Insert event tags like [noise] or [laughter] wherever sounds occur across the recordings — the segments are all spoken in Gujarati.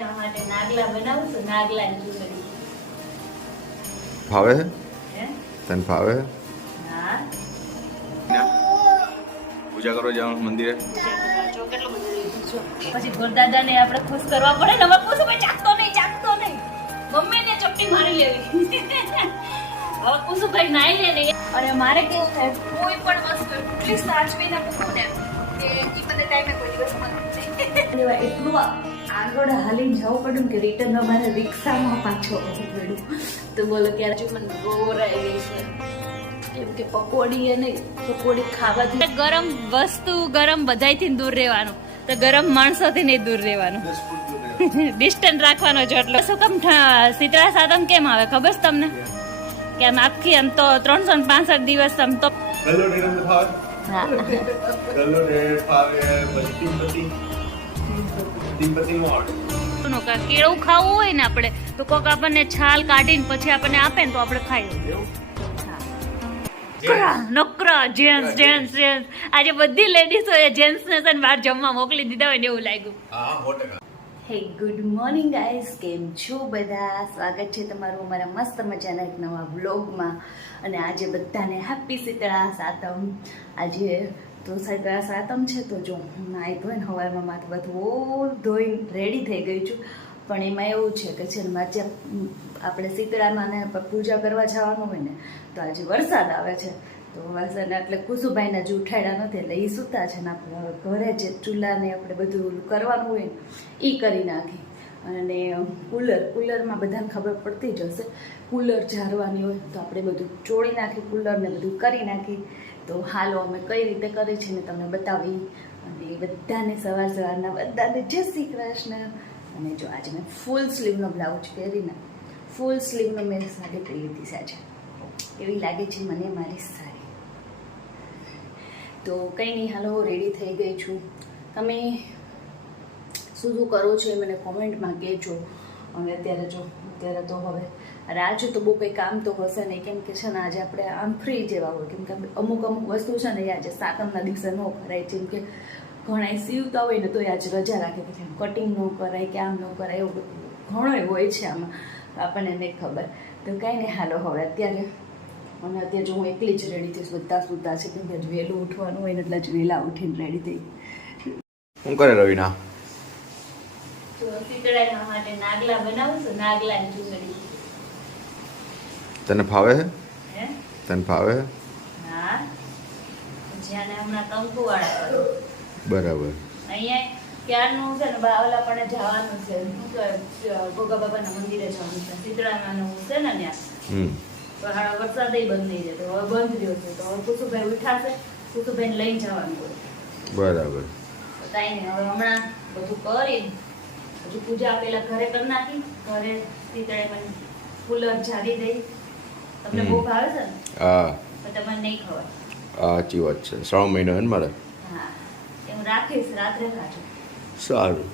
માટે નાગલા બનાવું છું નાગલા ફાવે છે હે? તને ભાવે છે પૂજા કરવા જવાનું મંદિરે. પછી ગોરદાદા ને આપણે ખુશ કરવા પડે ને હવે કુસુ ભાઈ ચાકતો નહીં ચાકતો નહીં. મમ્મી ને ચપટી મારી લેવી. હવે કુસુભાઈ નાઈ લે ને. અને મારે કેવું થાય? કોઈ પણ વસ્તુ એટલી સાચવીને મૂકું ને કે એ મને ટાઈમે કોઈ દિવસ મને એટલું આગળ હાલી જવું પડ્યું કે રિટર્ન અમારે રિક્ષામાં પાછો આવવું પડ્યું તો બોલો કે આજે મને ગોરાઈ ગઈ છે. એમ કે પકોડી અને પકોડી ખાવાથી ગરમ વસ્તુ ગરમ બધાથી દૂર રહેવાનું. તો ગરમ માણસોથી નહીં દૂર રહેવાનું. ડિસ્ટન્સ રાખવાનો છે એટલે. શું કેમ શીતળા સાતમ કેમ આવે? ખબર છે તમને? કે આમ આખી આમ તો ત્રણસો ને પાંસઠ દિવસ આમ તો હા. ફાવે પછી મોડ. નું કેળું ખાવું હોય ને આપણે તો કોક આપણને છાલ કાઢીને પછી આપણને આપે ને તો આપણે ખાઈ લઈએ. નકરા નકરા જેન્ટ્સ જેન્ટ્સ જેન્ટ્સ. આજે બધી લેડીઝો એ જેન્ટ્સ ને છે બહાર જમવા મોકલી દીધા હોય ને એવું લાગ્યું. હે ગુડ મોર્નિંગ ગાઈઝ કેમ છો બધા? સ્વાગત છે તમારું અમારા મસ્ત મજાના એક નવા બ્લોગમાં અને આજે બધાને હેપી શીતળા સાતમ. આજે તો શીતળા સાતમ છે તો જો હું નાહી ધોઈને હવારમાં માથું બધું ધોઈને રેડી થઈ ગઈ છું. પણ એમાં એવું છે કે છે ને મારે આપણે શીતળામાં પૂજા કરવા જવાનું હોય ને, તો આજે વરસાદ આવે છે. તો વરસાદ એટલે કુસુભાઈને હજુ ઉઠાડ્યા નથી એટલે એ સૂતા છે ને આપણે ઘરે જે ચૂલાને આપણે બધું કરવાનું હોય ને એ કરી નાખી. અને કુલર, કુલરમાં બધાને ખબર પડતી જ હશે. કુલર જારવાની હોય તો આપણે બધું ચોળી નાખી, કુલરને બધું કરી નાખી. તો હાલો અમે કઈ રીતે કરી છે ને તમને બતાવી. અને બધાને સવાર સવારના બધાને જય શ્રી કૃષ્ણ. અને જો આજે મેં ફૂલ સ્લીવનો બ્લાઉઝ પહેરીને ફૂલ સ્લીવનો મેં સાડી પહેરી લીધી છે એવી લાગે છે મને મારી સાડી. તો કંઈ નહીં, હાલો રેડી થઈ ગઈ છું. તમે શું શું કરો છો એ મને કોમેન્ટમાં કહેજો. અને અત્યારે જો, અત્યારે તો હવે અરે આજે તો બહુ કંઈ કામ તો હશે નહીં. કેમ કે છે ને આજે આપણે આમ ફ્રી જેવા હોય. કેમ કે અમુક અમુક વસ્તુ છે ને આજે સાતમના દિવસે ન કરાય. જેમ કે ઘણા સીવતા હોય ને તો આજે રજા રાખે. કે કટિંગ ન કરાય કે આમ ન કરાય એવું બધું. ઘણોય હોય છે આમાં. આપણને નહીં ખબર. તો કાંઈ નહીં હાલો હવે અત્યારે અને અત્યારે જો હું એકલી જ રેડી થઈશ બધા સુતા છે. કેમ કે વહેલું ઉઠવાનું હોય ને એટલે જ વહેલા ઉઠીને રેડી થઈ. શું કરે રવિના? તો શીતળાના માટે નાગલા બનાવું છું. નાગલા ચૂંદડી. તને ફાવે છે તને ફાવે બરાબર. અહીંયા છે ને બા પણ જવાનું છે. શું કહેવાય, ગોગા બાબાના મંદિરે જવાનું છે. શીતળામાનું છે ને ત્યાં. તો હાડા વરસાદ બંધ નહીં જાય તો હવે બંધ રહ્યો છે. તો હવે કુસુભાઈ ઉઠાશે કુસુભાઈને લઈને જવાનું હોય બરાબર. તો કાંઈ નહીં. હવે હમણાં બધું કરી હજુ પૂજા પેલા ઘરે કરી નાખી. ઘરે શીતળે મને કુલર જાવી દઈ. તમને બહુ ભાવે છે ને? હા. તમને નહીં ખબર સાચી વાત છે. શ્રાવણ મહિનો હે ને મારે? હા. હું રાખીશ રાત્રે ખાજો. સારું.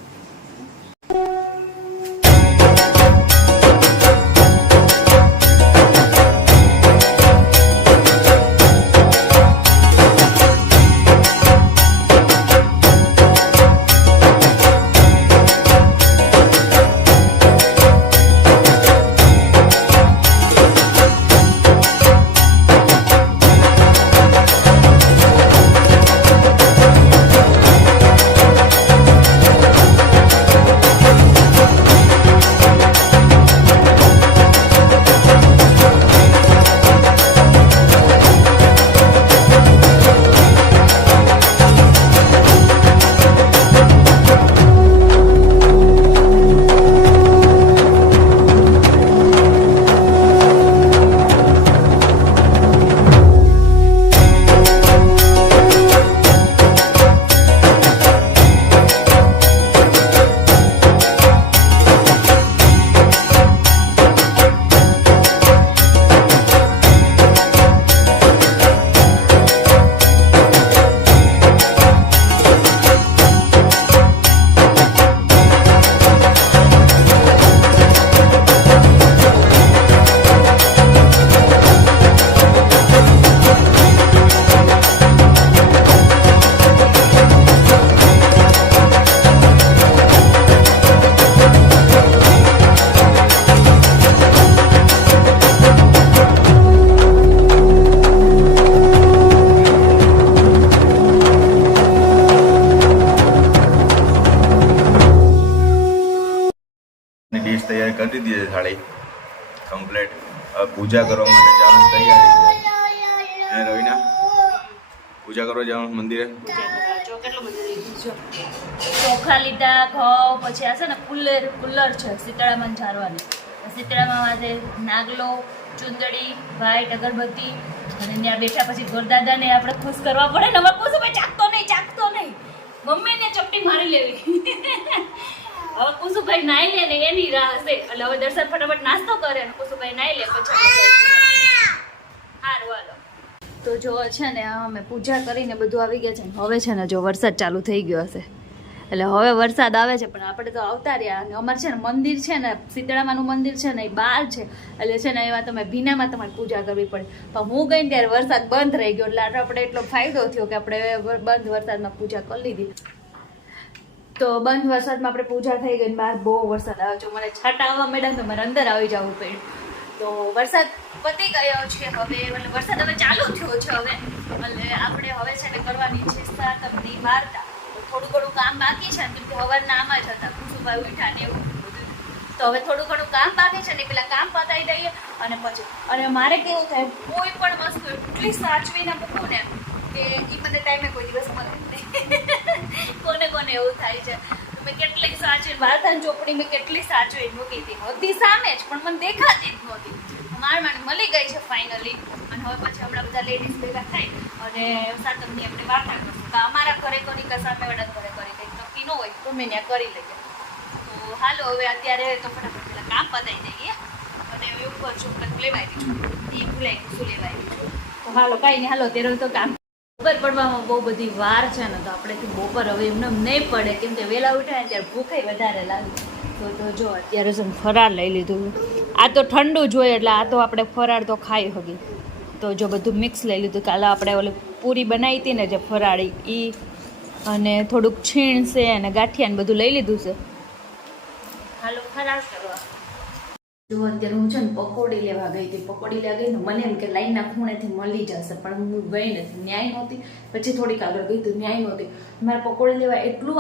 પૂજા કરવા જવાનું મંદિરે? ચોખા લીધા, ઘઉં, પછી આ છે ને કુલર કુલર છે, શીતળામાં ઝારવાની. શીતળામાં માથે નાગલો, ચુંદડી વાઈટ અગરબત્તી, અને ત્યાં બેઠા પછી ગોરદાદાને આપણે ખુશ કરવા પડે ને. અમારે ભાઈ ચાકતો નહીં ચાકતો નહીં. મમ્મી ને ચપટી મારી લેવી. હવે કુસુભાઈ નાઈ લે ને, એની રાહ હશે. એટલે હવે દર્શન ફટાફટ નાસ્તો કરે અને કુસુભાઈ નાઈ લે, પછી સારું હાલો. તો જો છે ને અમે પૂજા કરીને બધું આવી ગયા છે હવે છે ને જો વરસાદ ચાલુ થઈ ગયો હશે. એટલે હવે વરસાદ આવે છે, પણ આપણે તો આવતા રહ્યા અને અમારે છે ને મંદિર છે ને, શીતળામાનું મંદિર છે ને, એ બહાર છે. એટલે છે ને એમાં તમે ભીનામાં તમારે પૂજા કરવી પડે. પણ હું ગઈ ત્યારે વરસાદ બંધ રહી ગયો, એટલે આપણે એટલો ફાયદો થયો કે આપણે બંધ વરસાદમાં પૂજા કરી લીધી. તો બંધ વરસાદમાં આપણે પૂજા થઈ ગઈ બહાર બહુ વરસાદ આવે છે. મને છાટા આવવા મેડમ તો મારે અંદર આવી જવું પડ્યું. તો વરસાદ પતી ગયો છે હવે એટલે વરસાદ હવે ચાલુ થયો છે હવે. એટલે આપણે હવે છે ને કરવાની છે સાતમની વાર્તા. થોડું ઘણું કામ બાકી છે, કેમ કે હવારના આમાં જ હતા કુસુભાઈ ઉઠા ને એવું. બધું તો હવે થોડું ઘણું કામ બાકી છે ને પેલા કામ પતાવી દઈએ અને પછી, અને મારે કેવું થાય, કોઈ પણ વસ્તુ એટલી સાચવીને મૂકું ને કે એ મને ટાઈમે કોઈ દિવસ મળે [laughs] કોને કોને એવું થાય છે. મેં કેટલી સાચવી વાલધાન ચોપડી મેં કેટલી સાચવી મૂકી હતી. હતી સામે જ, પણ મને દેખાતી જ નહોતી. માર મને મળી ગઈ છે ફાઇનલી અને હવે પછી હમણાં બધા લેડીઝ ભેગા થાય અને સાતમની આપણે વાર્તા કરશું. તો અમારા ઘરે કરી કે સામે વાળા ઘરે કરી કંઈક નક્કી ન હોય, તો મેં ત્યાં કરી લઈએ. તો હાલો, હવે અત્યારે તો ફટાફટ પેલા કામ પતાવી દઈએ. અને હવે ઉપર કંઈક લેવાય દીધું. એ ભૂલાઈ શું લેવાય તો હાલો, કાંઈ નહીં, હાલો ત્યારે તો કામ બપોર પડવામાં બહુ બધી વાર છે ને, તો આપણેથી બપોર હવે એમને નહીં પડે. કેમ કે વહેલા ઉઠાય ને ત્યારે ભૂખે વધારે લાગે. તો તો જો, અત્યારે છે ફરાર લઈ લીધું આ તો ઠંડુ જોઈએ એટલે આ તો આપણે ફરાળ તો ખાઈ હગી. તો જો બધું મિક્સ લઈ લીધું. કાલે આપણે ઓલી પૂરી બનાવી હતી ને જે ફરાળી એ અને થોડુંક છીણ છે અને ગાંઠિયાને બધું લઈ લીધું છે. હાલો ફરાર કરવા. જો અત્યારે હું છે ને પકોડી લેવા ગઈ હતી, પકોડી લેવા ગઈ ને મને એમ કે લાઈનના ખૂણેથી મળી જશે, પણ હું ગઈ નથી, ન્યાય નહોતી. પછી થોડીક આગળ ગઈ તો ન્યાય નહોતી. મારે પકોડી લેવા એટલું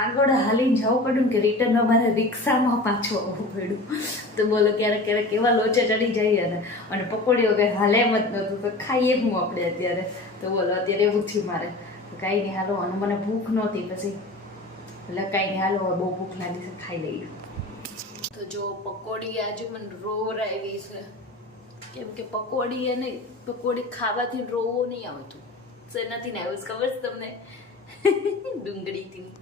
આગળ હાલીને જવું પડ્યું કે રિટર્ન અમારે રિક્ષામાં પાછું આવવું પડ્યું. તો બોલો ક્યારેક ક્યારેક કેવા લોચે ચડી જઈએ ને. અને પકોડી વગર હાલે એમ જ નહોતું, તો ખાઈએ હું આપણે અત્યારે. તો બોલો, અત્યારે એવું થયું મારે. કાંઈ નહીં, હાલો, અને મને ભૂખ નહોતી, પછી એટલે કાંઈ નહીં, હાલો બહુ ભૂખ લાગી છે, ખાઈ લઈએ. તો જો પકોડી આજે મને રોર આવી છે. કેમ કે પકોડી અને પકોડી ખાવાથી રોવો નહીં આવતું. શેનાથી ને આવ્યું ખબર છે તમને? [laughs] ડુંગળીથી.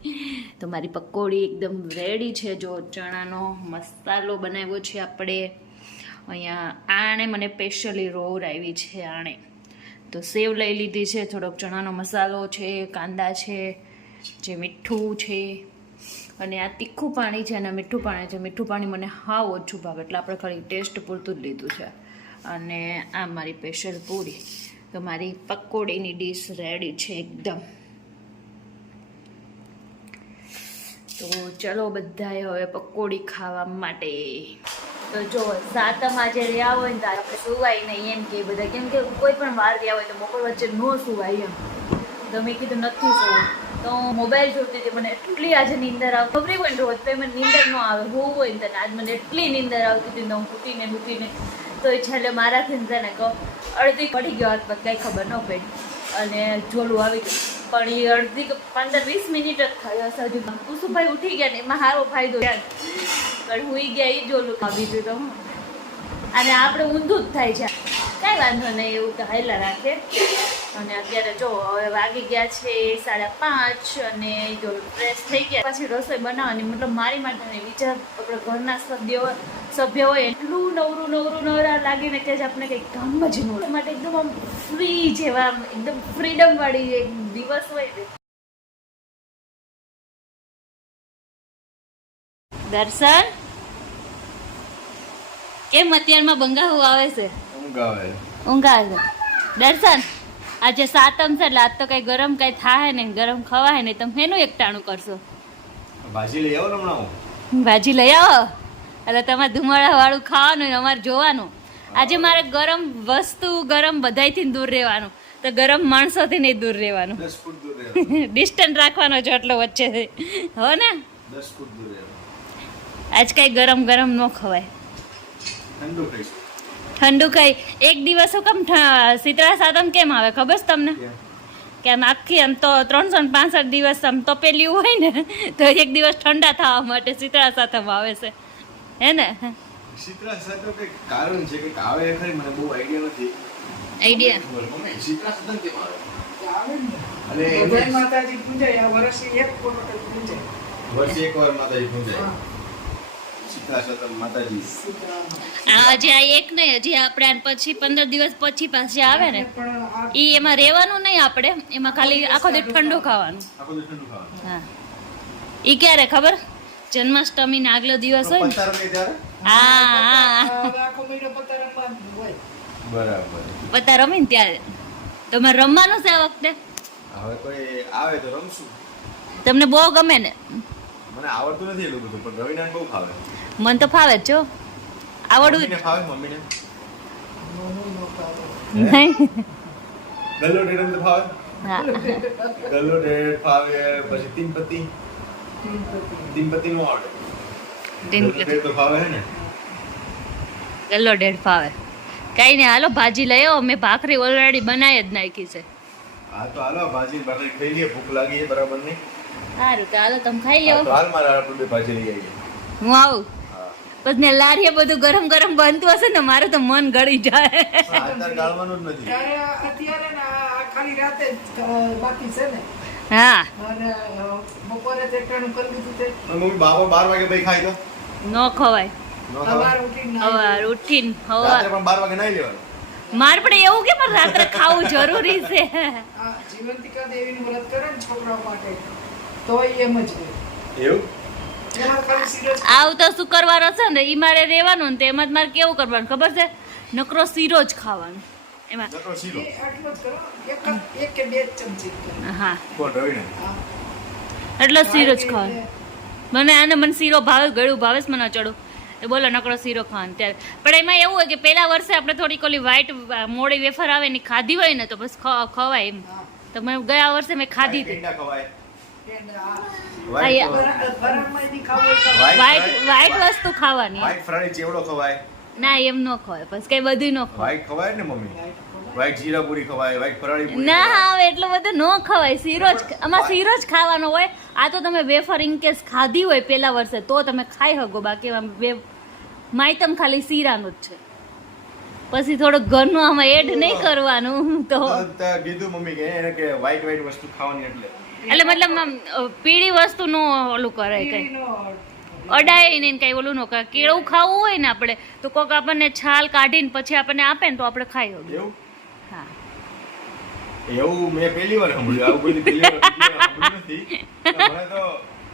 તો મારી પકોડી એકદમ રેડી છે. જો ચણાનો મસાલો બનાવ્યો છે આપણે. અહીંયા આણે મને સ્પેશિયલી રોર આવી છે આણે. તો સેવ લઈ લીધી છે. થોડોક ચણાનો મસાલો છે, કાંદા છે, જે મીઠું છે. અને આ તીખું પાણી છે અને મીઠું પાણી છે. મીઠું પાણી મને હાવ ઓછું ભાવે, એટલે આપણે ખાલી ટેસ્ટ પૂરતું જ લીધું છે. અને આ મારી સ્પેશિયલ પૂરી. તો મારી પકોડીની ડીશ રેડી છે એકદમ. તો ચલો બધાએ હવે પકોડી ખાવા માટે. તો જો, સાતમ આજે રહ્યા હોય ને તો આપણે સુવાય નહીં એમ કે બધા. કેમ કે કોઈ પણ વાર રહ્યા હોય તો બપોર વચ્ચે ન સુવાય એમ. તો મેં કીધું નથી સુવું તો મોબાઈલ જોતી હતી, મને એટલી આજે નીંદર આવે ખબરી ને રોજ તો મને નીંદર ન આવે હોવું હોય ને આજ મને એટલી નીંદર આવતી હતી હું ઉઠીને ઉઠીને. તો એ છેલ્લે મારાથી છે ને કહો, અડધી પડી ગયો હાથ કાંઈ ખબર ન પડી. અને જોડું આવી ગયું. પણ એ અડધી પંદર વીસ મિનિટ જ થયો હશે હજુ. કુસુભાઈ ઉઠી ગયા ને, એમાં સારો ફાયદો યાર પણ હુઈ ગયા એ જોલું આવી ગયું તો હું. અને આપણે ઊંધું જ થાય છે. કાંઈ વાંધો નહીં, એવું તો હેલા રાખે. અને અત્યારે જો હવે વાગી ગયા છે સાડા પાંચ અને જો ફ્રેશ થઈ ગયા. પછી રસોઈ બનાવવાની મતલબ મારી માટે નહીં વિચાર આપણે ઘરના સભ્ય સભ્ય હોય એટલું નવરું નવરું નવરા લાગીને કે જ આપણે કંઈક કામ જ ન માટે એકદમ આમ ફ્રી જેવા એકદમ ફ્રીડમ વાળી એક દિવસ હોય દર્શન? કેમ અત્યારમાં બંગાહુ આવે છે? ઊંઘ આવે. ઊંઘ આવે. દર્શન? આજે સાતમ છે એટલે આજ તો કઈ ગરમ કઈ થાય ને ગરમ ખવાય ને તમે એનું એકટાણું કરશો? ભાજી લઈ આવો હમણાં ભાજી લઈ આવો? એટલે તમારે ધુમાડા વાળું ખાવાનું અમારે જોવાનું. આજે મારે ગરમ વસ્તુ ગરમ બધાયથી દૂર રહેવાનું. તો ગરમ માણસોથી નહીં દૂર રહેવાનું. ડિસ્ટન્સ [laughs] રાખવાનો છે એટલો વચ્ચે. હો ને? આજ કાંઈ ગરમ ગરમ ન ખવાય. ઠંડુ ખાઈશ ઠંડુ ખાઈ. એક દિવસ શું કેમ શીતળા સાતમ કેમ આવે ખબર છે તમને? કે આમ આખી આમ તો ત્રણસો ને પાંસઠ દિવસ આમ તપેલ્યું હોય ને તો એક દિવસ ઠંડા થવા માટે શીતળા સાતમ આવે છે. હે ને? શીતળા સાતમ કઈ કારણ છે કે આવે ખરી? મને બહુ આઈડિયા નથી. આઈડિયા શીતળા સાતમ કેમ આવે? અને માતાજી પૂજાય. આ વર્ષે એક પૂજાય એકવાર માતાજી પૂજાય. વર્ષે એક વાર માતાજી સીતારામ. આ હજી આ એક નહીં હજી આપણે પછી પંદર દિવસ પછી પાછી આવે ને એ એમાં રહેવાનું નહીં આપણે એમાં ખાલી આખો દિવસ ઠંડુ ખાવાનું. હા. ઈ ક્યારે ખબર? જન્માષ્ટમી આગલો દિવસ હોય ને. રમે હા બરાબર. પત્તા રમીને ત્યારે. તમારે રમવાનું છે આ વખતે? હવે કોઈ આવે તો રમશું. તમને બહુ ગમે ને? મને આવડતું નથી એટલું બધું પણ રવિનાને બહુ ફાવે મને તો ફાવે જ જો આવડવું ફાવે મમ્મીને. નહીં. ગલ્લો ડેડ તો ફાવે? હા. ગલ્લો ડેડ ફાવે પછી તીનપત્તી તીનપતિ. નો આવડે. ગલ્લો તો ફાવે ને? ગલ્લો ડેડ ફાવે. કઈ નહીં હાલો ભાજી લઈ આવો. મેં ભાખરી ઓલરેડી બનાવી જ નાખી છે. હા તો હાલો ભાજી ભાખરી ખાઈ લઈએ ભૂખ લાગી છે બરાબર ને? સારું તો હાલો તમે ખાઈ લો હાલ મારા આપણે બે ભાજી લઈ આવીએ. હું આવું. પછી ને લારીએ બધું ગરમ ગરમ બનતું હશે ને મારું તો મન ગળી જાય. અત્યારે ગાળવાનું જ નથી. અત્યારે ને આ આ ખાલી રાતે બાકી છે ને. હા. બપોરે તે ટાણું કરી દીધું છે. મમ્મી બાબા 12 વાગે ભાઈ ખાઈ તો? ન ખવાય. સવાર ઉઠીને સવાર હવાર ઉઠીને હવાર. રાત્રે પણ બાર વાગે નહીં લેવાનું? મારે પણ એવું કે પણ રાત્રે ખાવું જરૂરી છે. જીવંતિકા દેવીનું વ્રત કરે ને છોકરાઓ માટે તો એમ જ એવું? આવતો શુક્રવાર હશે ને? એ મારે રહેવાનું ને તો એમાં જ મારે કેવું કરવાનું? ખબર છે? નકરો શીરો જ ખાવાનો. એમાં હા. એટલે શીરો જ ખાવાનો. મને આને મને શીરો ભાવે ગળ્યું ભાવે મને ચડો. એ બોલો નકરો શીરો ખાવાનો ત્યારે. પણ એમાં એવું હોય કે પહેલા વર્ષે આપણે થોડીક ઓલી વ્હાઈટ મોડી વેફર આવે ને ખાધી હોય ને તો બસ ખ- ખવાય એમ. તો મેં ગયા વર્ષે મેં ખાધી હતી. વ્હાઈટ વ્હાઈટ વસ્તુ ખાવાની. white ફરાળી ચેવડો ખવાય? ના એમ ન ખવાય બસ કઈ બધું ન ખવાય. white ખવાય ને મમ્મી? white જીરા પૂરી ખવાય white ફરાળી ના ખવાય. હવે એટલું બધું ન ખવાય શીરો જ આમાં શીરો જ ખાવાનો હોય. આ તો તમે વેફર ઇન કેસ ખાધી હોય પેલા વર્ષે તો તમે ખાઈ શકો બાકી વે માયતમ ખાલી શીરાનું જ છે. પછી થોડુંક ઘરનું આમાં એડ નહીં કરવાનું તો કીધું મમ્મી કે એને કે વસ્તુ ખાવાની એટલે. એટલે મતલબ આમ, પીળી વસ્તુ નો ઓલું કરે કઈ. અડાય ને કઈ ઓલું ન કરે. કેળું ખાવું હોય ને આપણે તો કોક આપણને છાલ કાઢીને પછી આપણને આપે ને તો આપણે ખાઈ હોય એવું? હા. એવું મેં પહેલી વાર સાંભળ્યું. આવું બધી પહેલી વાર બીજી વાર સાંભળ્યું નથી. મને તો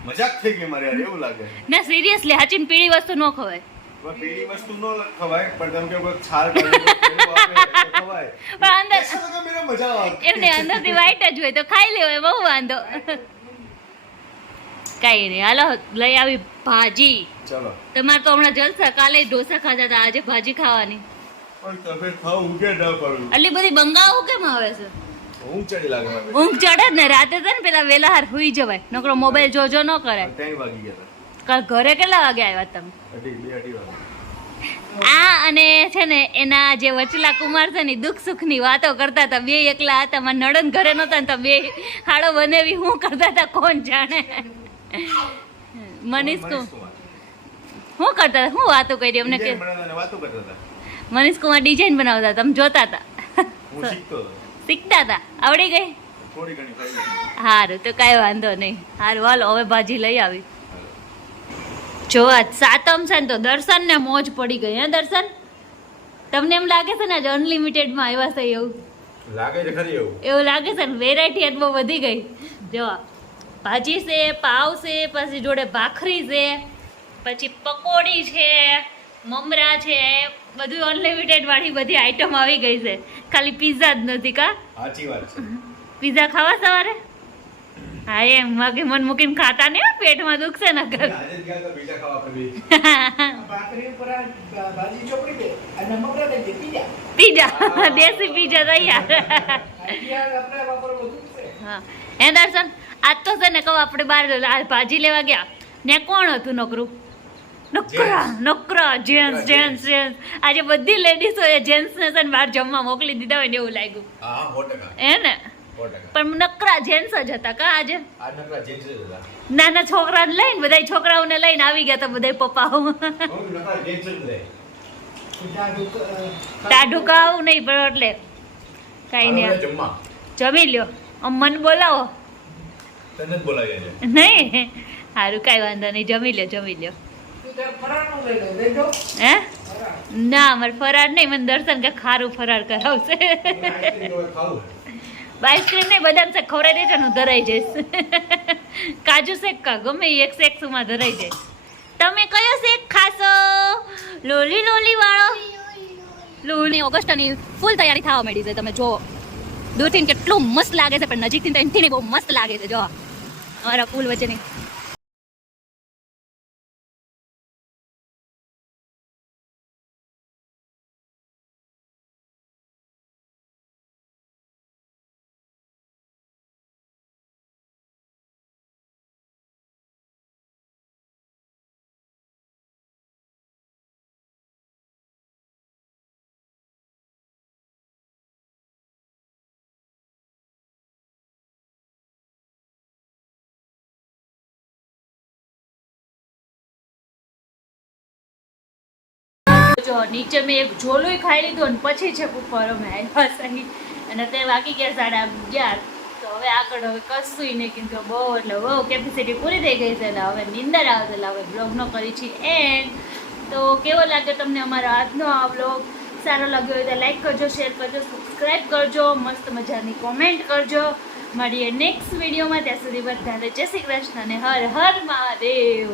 મજાક થઈ ગઈ મારે યાર. એવું લાગે. ના સિરિયસલી હાચીન પીળી વસ્તુ ન ખવાય. પેલી વસ્તુ ન ખવાય પણ તમે કે છાલ ખવાય. પણ અંદર મજા આવે. એમને અંદરથી વાઈટ જ હોય તો ખાઈ લેવાય બહુ વાંધો. કાંઈ નહીં હાલો લઈ આવી ભાજી. ચલો. તમારે તો હમણાં જલસા કાલે ઢોસા ખાધા હતા આજે ભાજી ખાવાની. પણ તમે ખાવ ઉગે ન પડું એટલી બધી બંગાવો કેમ આવે છે? ઊંઘ ચડી ચડે ને રાતે તો ને પેલા વેલા હાર સુઈ જવાય નકરો મોબાઈલ જોજો ન કરે. 3 વાગી ગયા કાલ ઘરે કેટલા વાગે આવ્યા તમે? આ અને છે ને એના જે વચલા કુમાર છે ને દુઃખ સુખની વાતો કરતા હતા. બે એકલા હતા મારા નડન ઘરે નહોતા ને તો બે હાડો બનેવી હું કરતા હતા કોણ જાણે? મનીષ કુ કુમાર. હું કરતા હતા? શું વાતો કરી અમને કે મનીષ કુમાર ડિઝાઇન બનાવતા તમે જોતા હતા. હું શીખતો હતો. આવડી ગઈ? સારું તો કાંઈ વાંધો નહીં. સારું હાલો હવે ભાજી લઈ આવી. જો આ સાતમ છે ને તો દર્શન ને મોજ પડી ગઈ હે દર્શન? તમને એમ લાગે છે ને આજે અનલિમિટેડમાં આવ્યા છે એવું? લાગે છે ખરી એવું. એવું લાગે છે ને વેરાયટી આજ બહુ વધી ગઈ. જો ભાજી છે પાવ છે પછી જોડે ભાખરી છે પછી પકોડી છે મમરા છે બધું અનલિમિટેડ વાળી બધી આઈટમ આવી ગઈ છે. ખાલી પીઝા જ નથી કા? સાચી વાત છે. પીઝા ખાવા સવારે? હા એમ. વાગે મન મૂકીને ખાતા ને પેટમાં દુખશે ને હતા પીઝા દેશી પીઝા તૈયાર. હા. હે દર્શન આજ તો છે ને કહું આપણે બહાર ભાજી લેવા ગયા. ને કોણ હતું નોકરું? નકરા નકરા જેન્ટ્સ જેન્ટ્સ જેન્ટ્સ. આજે બધી લેડીઝો એ જેન્ટ્સને છે ને બહાર જમવા મોકલી દીધા હોય ને એવું લાગ્યું. હા ને? પણ નકરા જેન્ટ્સ જ હતા કા આજે? આ નકરા જેન્ટ્સ જ હતા. નાના છોકરાને લઈને બધા છોકરાઓને લઈને આવી ગયા હતા બધા પપ્પાઓ. નકરા જેન્ટ્સ જ રહે ટાઢું કાવું નહીં પણ એટલે કાંઈ નહીં જમી લ્યો. આમ બોલાવો. તને જ બોલાવ્યા છે. નહીં? સારું કાંઈ વાંધો નહીં. જમી લ્યો જમી લ્યો. હે? ના મારે ફરાર નહીં. મને દર્શન કે ખારું ફરાર કરાવશે. ખાવું આઈસ્ક્રીમ નહીં, બદામ શેક ખવડાવી દેજો ને હું ધરાઈ જઈશ. કાજુ શેક કા ગમે એક શેક સુમાં ધરાઈ જાય તમે કયો શેક ખાશો? લોલી લોલી વાળો? લોલી ઓગસ્ટની ફૂલ તૈયારી થવા માંડી છે, તમે જો દૂરથી કેટલું મસ્ત લાગે છે, પણ નજીકથી તો બહુ મસ્ત લાગે છે જો અમારા ફૂલ વચ્ચેની. જો નીચે મેં એક ઝોલું ખાઈ લીધું અને પછી છે ઉપર અમે આવ્યા સહી. અને તે વાગી ગયા સાડા અગિયાર. તો હવે આગળ હવે કશું નહીં કેમ કે બહુ એટલે બહુ કેપેસિટી પૂરી થઈ ગઈ છે હવે નિંદર આવે એટલે હવે બ્લોગનો કરી છે. એન્ડ તો કેવો લાગ્યો તમને અમારો આજનો આ બ્લોગ સારો લાગ્યો હોય તો લાઈક કરજો શેર કરજો સબસ્ક્રાઈબ કરજો, મસ્ત મજાની કોમેન્ટ કરજો. મળીએ નેક્સ્ટ વિડીયોમાં ત્યાં સુધી બધાને જય શ્રી કૃષ્ણ અને હર હર મહાદેવ.